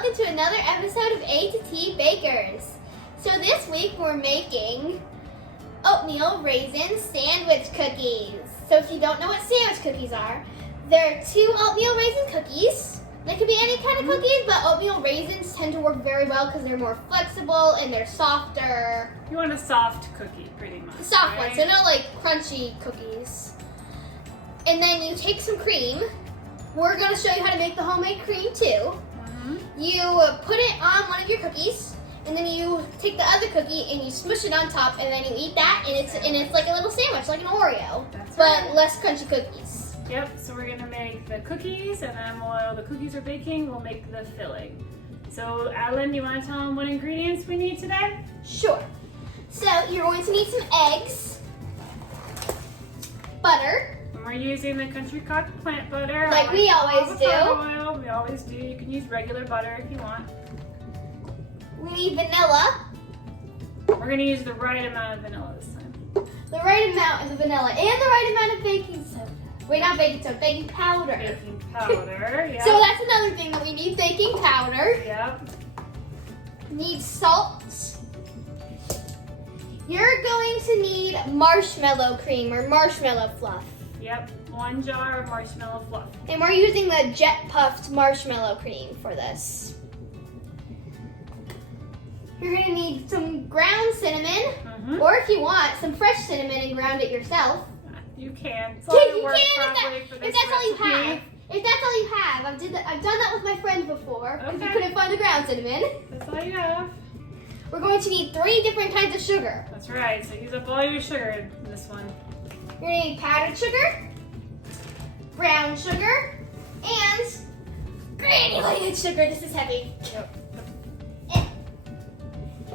welcome to another episode of A.to.T Bakers. So this week we're making oatmeal raisin sandwich cookies. So if you don't know what sandwich cookies are, they're 2 oatmeal raisin cookies. They could be any kind of cookies, but oatmeal raisins tend to work very well because they're more flexible and they're softer. You want a soft cookie, pretty much. Soft right? ones, so not like crunchy cookies. And then you take some cream. We're going to show you how to make the homemade cream too. You put it on one of your cookies, and then you take the other cookie and you smush it on top, and then you eat that, and it's like a little sandwich, like an Oreo, but less crunchy cookies. Yep. So we're gonna make the cookies, and then while the cookies are baking, we'll make the filling. So, Adeline, you want to tell them what ingredients we need today? Sure. So you're going to need some eggs, butter. And we're using the Country Crock plant butter. Like we always do. Oil. We always do. You can use regular butter if you want. We need vanilla. We're gonna use the right amount of vanilla this time. The right amount of vanilla and the right amount of baking soda. Wait, not baking soda, baking powder. Baking powder. Yep. So that's another thing that we need, baking powder. Yep. Need salt. You're going to need marshmallow cream or marshmallow fluff. Yep. 1 jar of marshmallow fluff. And we're using the jet puffed marshmallow cream for this. You're gonna need some ground cinnamon, or if you want, some fresh cinnamon and ground it yourself. You can. It's You can if that's all you have. If that's all you have, I've done that with my friends before. If you couldn't find the ground cinnamon. That's all you have. We're going to need 3 different kinds of sugar. That's right. So use up all your sugar in this one. You're gonna need powdered sugar, brown sugar, and granulated sugar. This is heavy. Yep.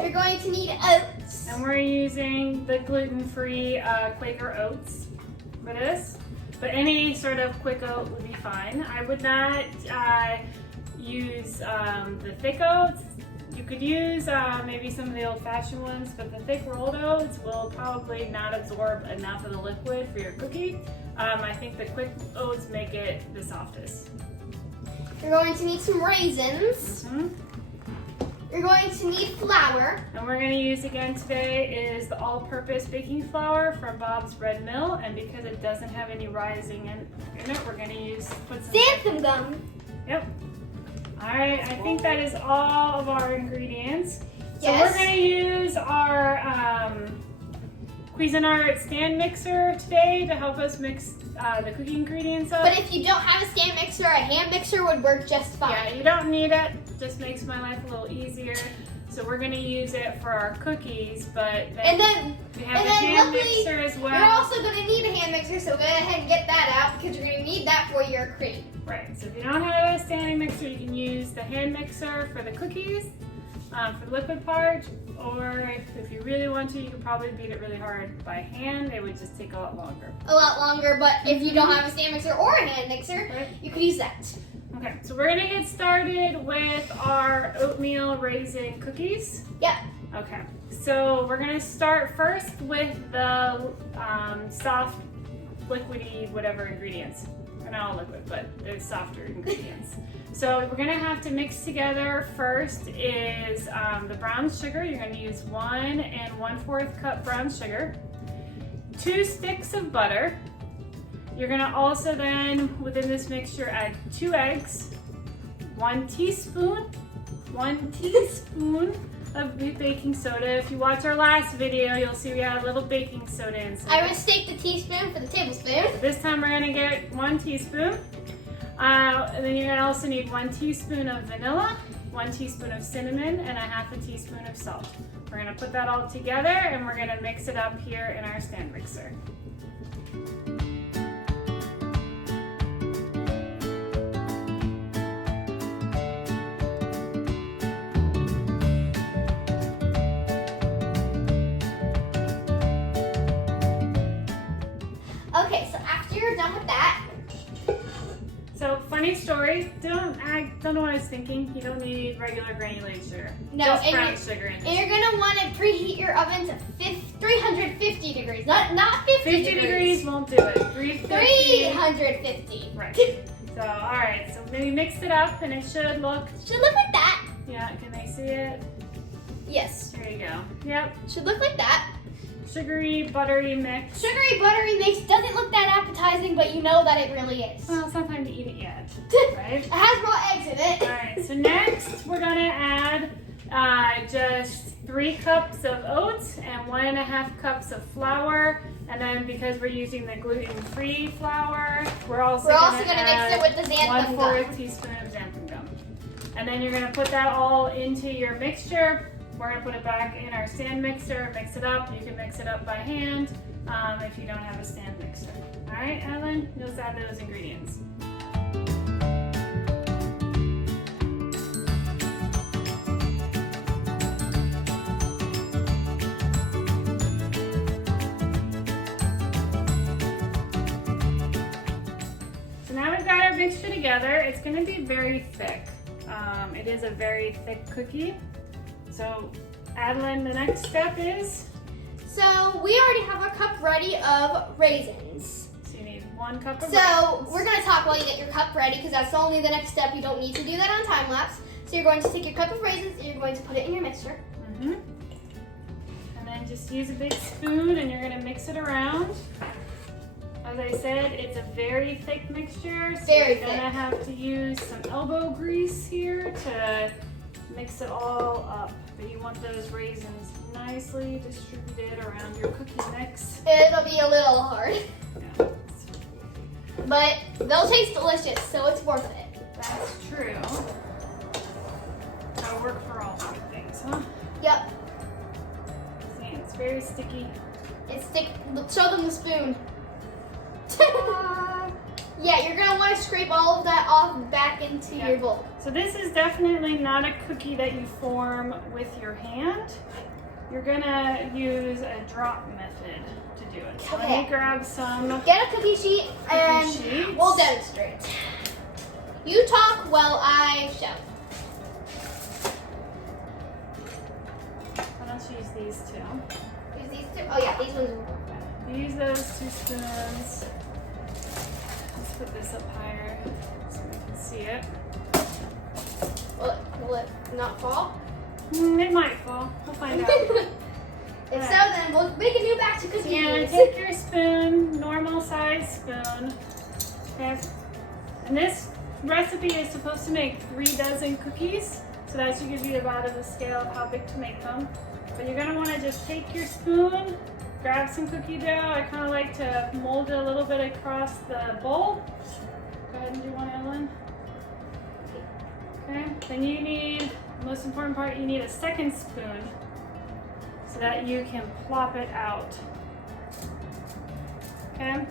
You're going to need oats. And we're using the gluten-free Quaker oats for this. But any sort of quick oat would be fine. I would not use the thick oats. You could use maybe some of the old-fashioned ones, but the thick rolled oats will probably not absorb enough of the liquid for your cookie. I think the quick oats make it the softest. You're going to need some raisins. You're going to need flour. And we're going to use again today is the all-purpose baking flour from Bob's Bread Mill. And because it doesn't have any rising in it, we're going to put some Xanthum gum. Yep. All right, I think that is all of our ingredients. So Yes. we're going to use our Cuisinart stand mixer today to help us mix the cookie ingredients up. But if you don't have a stand mixer, a hand mixer would work just fine. Yeah, you don't need it. Just makes my life a little easier. So we're going to use it for our cookies, but then we have a hand mixer as well. You're also going to need a hand mixer, so go ahead and get that out because you're going to need that for your cream. Right, so if you don't have a standing mixer, you can use the hand mixer for the cookies, for the liquid part, or if you really want to, you could probably beat it really hard by hand. It would just take a lot longer. A lot longer, but if you don't have a stand mixer or a hand mixer, you could use that. Okay, so we're gonna get started with our oatmeal raisin cookies. Yep. Okay, so we're gonna start first with the soft, liquidy, whatever ingredients. They're not all liquid, but they're softer ingredients. So we're gonna have to mix together first is the brown sugar. You're gonna use 1 1/4 cup brown sugar, 2 sticks of butter. You're gonna also then, within this mixture, add 2 eggs, 1 teaspoon of baking soda. If you watch our last video, you'll see we add a little baking soda inside. I mistake the teaspoon for the tablespoon. So this time we're gonna get 1 teaspoon. And then you're gonna also need 1 teaspoon of vanilla, 1 teaspoon of cinnamon, and 1/2 teaspoon of salt. We're gonna put that all together and we're gonna mix it up here in our stand mixer. Okay, so after you're done with that, So funny story, I don't know what I was thinking. You don't need regular granulated sugar. No, just and brown sugar in and it. you're gonna want to preheat your oven to 350 degrees, not 50 50 degrees won't do it. 350. 350. Right. So, all right, so maybe mix it up and it should look like that. Yeah, can they see it? Yes. There you go. Yep. Should look like that. Sugary, buttery mix. Sugary, buttery mix doesn't look that appetizing, but you know that it really is. Well, it's not time to eat it yet, right? It has raw eggs in it. All right, so next we're gonna add just 3 cups of oats and 1.5 cups of flour. And then because we're using the gluten-free flour, we're also gonna mix it with the xanthan gum. 1/4 teaspoon of xanthan gum. And then you're gonna put that all into your mixture. We're gonna put it back in our stand mixer, mix it up. You can mix it up by hand if you don't have a stand mixer. All right, Ellen, just add those ingredients. So now we've got our mixture together. It's gonna be very thick. It is a very thick cookie. So, Adeline, the next step is? So, we already have our cup ready of raisins. So you need 1 cup of raisins. So, we're going to talk while you get your cup ready because that's only the next step. You don't need to do that on time lapse. So, you're going to take your cup of raisins and you're going to put it in your mixer. And then just use a big spoon and you're going to mix it around. As I said, it's a very thick mixture. So you're going to have to use some elbow grease here to mix it all up. But you want those raisins nicely distributed around your cookie mix. It'll be a little hard. Yeah. But they'll taste delicious, so it's worth it. That's true. That'll work for all sweet things, huh? Yep. See, it's very sticky. It's sticky. Show them the spoon. Yeah, you're gonna want to scrape all of that off back into your bowl. So this is definitely not a cookie that you form with your hand. You're gonna use a drop method to do it. So let me grab some. Get a cookie sheet and we'll demonstrate. You talk while I show. Why don't you use these 2? Use these 2? Oh yeah, these ones are Use those 2 spoons. Let's put this up higher so we can see it. Will it not fall? It might fall. We'll find out. If so, then we'll make a new batch of cookies. So yeah, take your spoon, normal size spoon. Okay. And this recipe is supposed to make 3 dozen cookies. So that should give you about a scale of how big to make them. But you're gonna wanna just take your spoon, grab some cookie dough. I kinda like to mold it a little bit across the bowl. Go ahead and do one, Ellen. Okay, then you need, the most important part, you need a second spoon so that you can plop it out. Okay,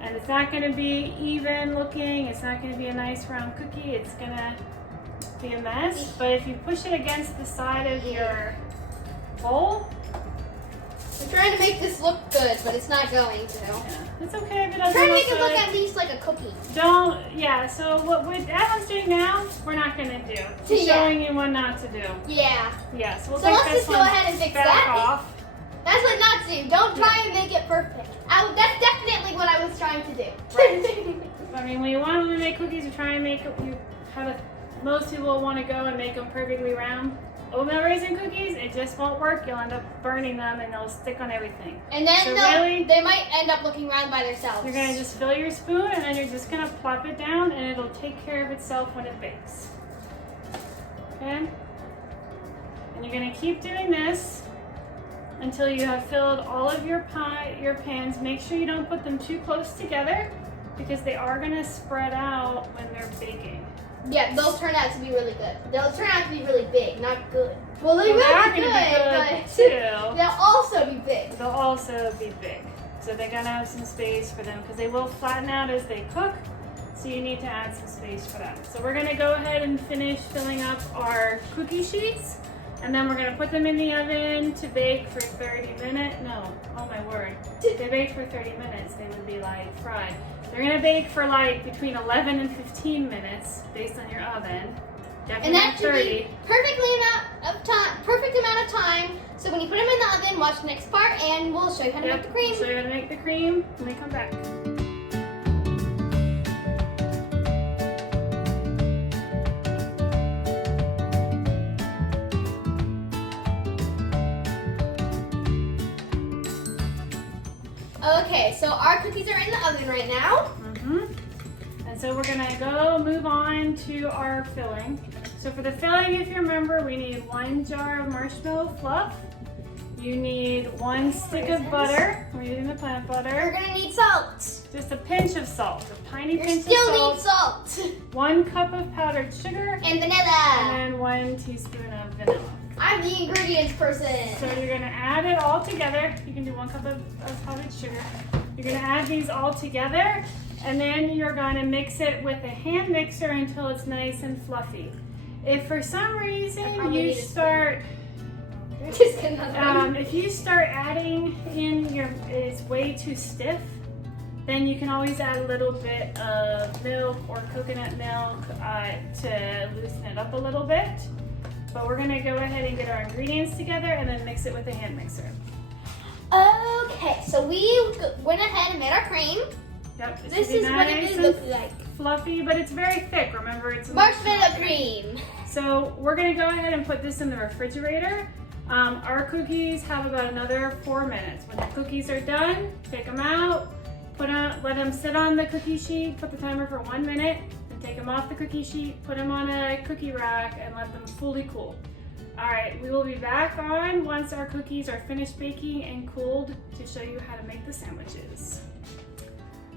and it's not gonna be even looking, it's not gonna be a nice round cookie, it's gonna be a mess. But if you push it against the side of your bowl, we're trying to make this look good, but it's not going to. Yeah, it's okay if it doesn't. Try to make it look at least like a cookie. So what Alan's doing now, we're not gonna do. She's showing you what not to do. Yeah. Yeah, so we'll so let's just go ahead and fix that. Off. That's what not to do. Don't try and make it perfect. That's definitely what I was trying to do. Right. I mean, when you want to make cookies, you try and make most people will want to go and make them perfectly round. Oatmeal raisin cookies, it just won't work. You'll end up burning them and they'll stick on everything. And then they might end up looking round by themselves. You're going to just fill your spoon and then you're just going to plop it down and it'll take care of itself when it bakes. Okay? And you're going to keep doing this until you have filled all of your pans. Make sure you don't put them too close together because they are going to spread out when they're baking. Yeah, they'll turn out to be really good. They'll turn out to be really big, not good. Well, they will be good, but too. They'll also be big. They'll also be big. So they're gonna have some space for them because they will flatten out as they cook. So you need to add some space for that. So we're gonna go ahead and finish filling up our cookie sheets. And then we're gonna put them in the oven to bake for 30 minutes. No, oh my word. If they bake for 30 minutes, they would be like fried. They're gonna bake for like between 11 and 15 minutes based on your oven. Definitely and that should 30. be perfect amount of time. So when you put them in the oven, watch the next part and we'll show you how to make the cream. So you're gonna make the cream when we come back. Okay, so our cookies are in the oven right now. And so we're gonna move on to our filling. So for the filling, if you remember, we need 1 jar of marshmallow fluff. You need 1 stick of butter. We're using the plant butter. We're gonna need salt. Just a pinch of salt, a tiny You pinch still of salt. need salt. 1 cup of powdered sugar. And vanilla. And then 1 teaspoon of vanilla. I'm the ingredients person. So you're gonna add it all together. You can do 1 cup of powdered sugar. You're gonna add these all together, and then you're gonna mix it with a hand mixer until it's nice and fluffy. If for some reason you start, if you start adding in it's way too stiff, then you can always add a little bit of milk or coconut milk to loosen it up a little bit. But we're gonna go ahead and get our ingredients together and then mix it with a hand mixer. Okay, so we went ahead and made our cream. Yep. This is what it looks like. Fluffy, but it's very thick. Remember, it's Marshmallow cream. So we're gonna go ahead and put this in the refrigerator. Our cookies have about another 4 minutes. When the cookies are done, take them out, let them sit on the cookie sheet, put the timer for 1 minute, then take them off the cookie sheet, put them on a cookie rack, and let them fully cool. All right, we will be back on once our cookies are finished baking and cooled to show you how to make the sandwiches.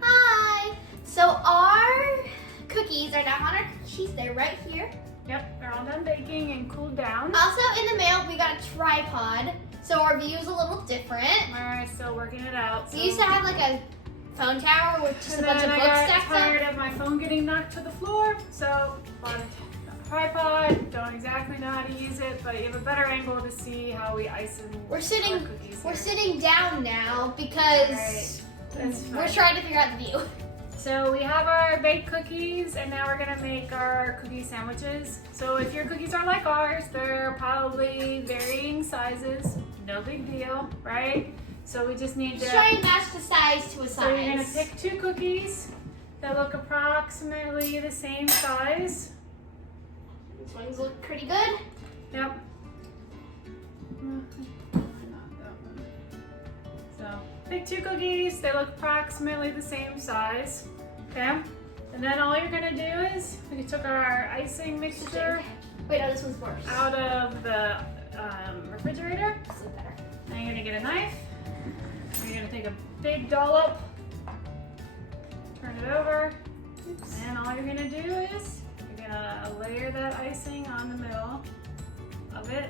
Hi. So our cookies are now on our cookie sheets. They're right here. Yep, they're all done baking and cooled down. Also in the mail, we got a tripod, so our view is a little different. All right, still working it out. We used to have like a phone tower with just a bunch of books stacked up. I got tired of my phone getting knocked to the floor, so bought a tripod. Don't exactly know how to use it, but you have a better angle to see how we ice and We're cookies. sitting down now because we're trying to figure out the view. So we have our baked cookies, and now we're gonna make our cookie sandwiches. So if your cookies are like ours, they're probably varying sizes. No big deal, right? So we just need to try and match the size to a size. So you're gonna pick 2 cookies that look approximately the same size. These ones look pretty good. Yep. So pick 2 cookies, they look approximately the same size, okay? And then all you're gonna do is, we took our icing mixture Wait, no, this one's worse. out of the refrigerator. This is better. Now you're gonna get a knife, you're gonna take a big dollop, turn it over, and all you're gonna do is, you're gonna layer that icing on the middle of it.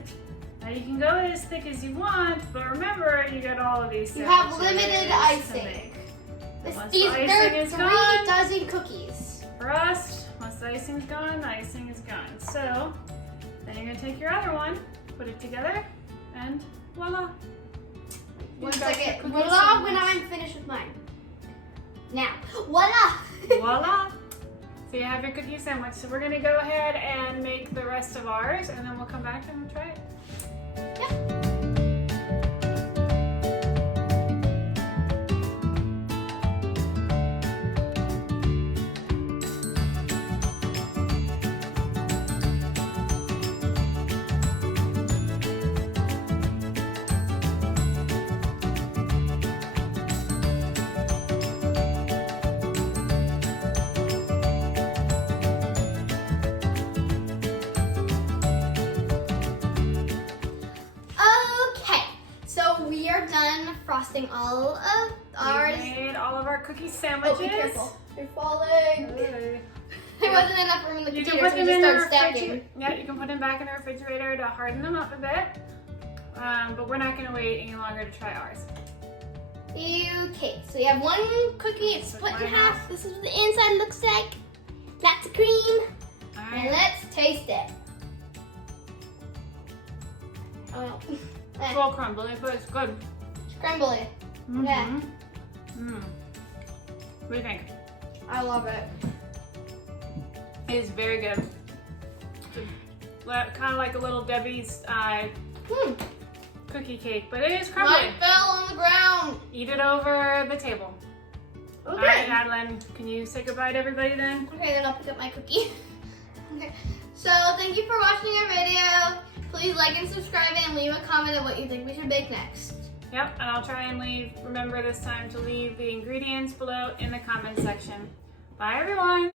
Now you can go as thick as you want, but remember you got all of these. You have limited icing. There are 3 dozen cookies. For us, once the icing's gone, the icing is gone. So then you're gonna take your other one, put it together, and voila. One second. Voila when I'm finished with mine. Now, voila. Voila. So you have your cookie sandwich. So we're gonna go ahead and make the rest of ours, and then we'll come back and try it. Yep. Frosting all of ours. We made all of our cookie sandwiches. Oh, be careful. They're falling. Okay. There wasn't enough room in the You container, can put so we them just in the started stacking. Yeah, you can put them back in the refrigerator to harden them up a bit. But we're not going to wait any longer to try ours. Okay, so you have one cookie, it's split in half. This is what the inside looks like. Lots of cream. All And right. let's taste it. Oh. It's all crumbly, but it's good. Scramble it. Mm-hmm. Yeah. Mm. What do you think? I love it. It is very good. Kind of like a little Debbie's cookie cake, but it is crumbly. Mine fell on the ground. Eat it over the table. Okay. All right, Madeline, can you say goodbye to everybody then? Okay, then I'll pick up my cookie. Okay. So thank you for watching our video. Please like and subscribe and leave a comment of what you think we should bake next. Yep, and I'll try and remember this time to leave the ingredients below in the comment section. Bye everyone!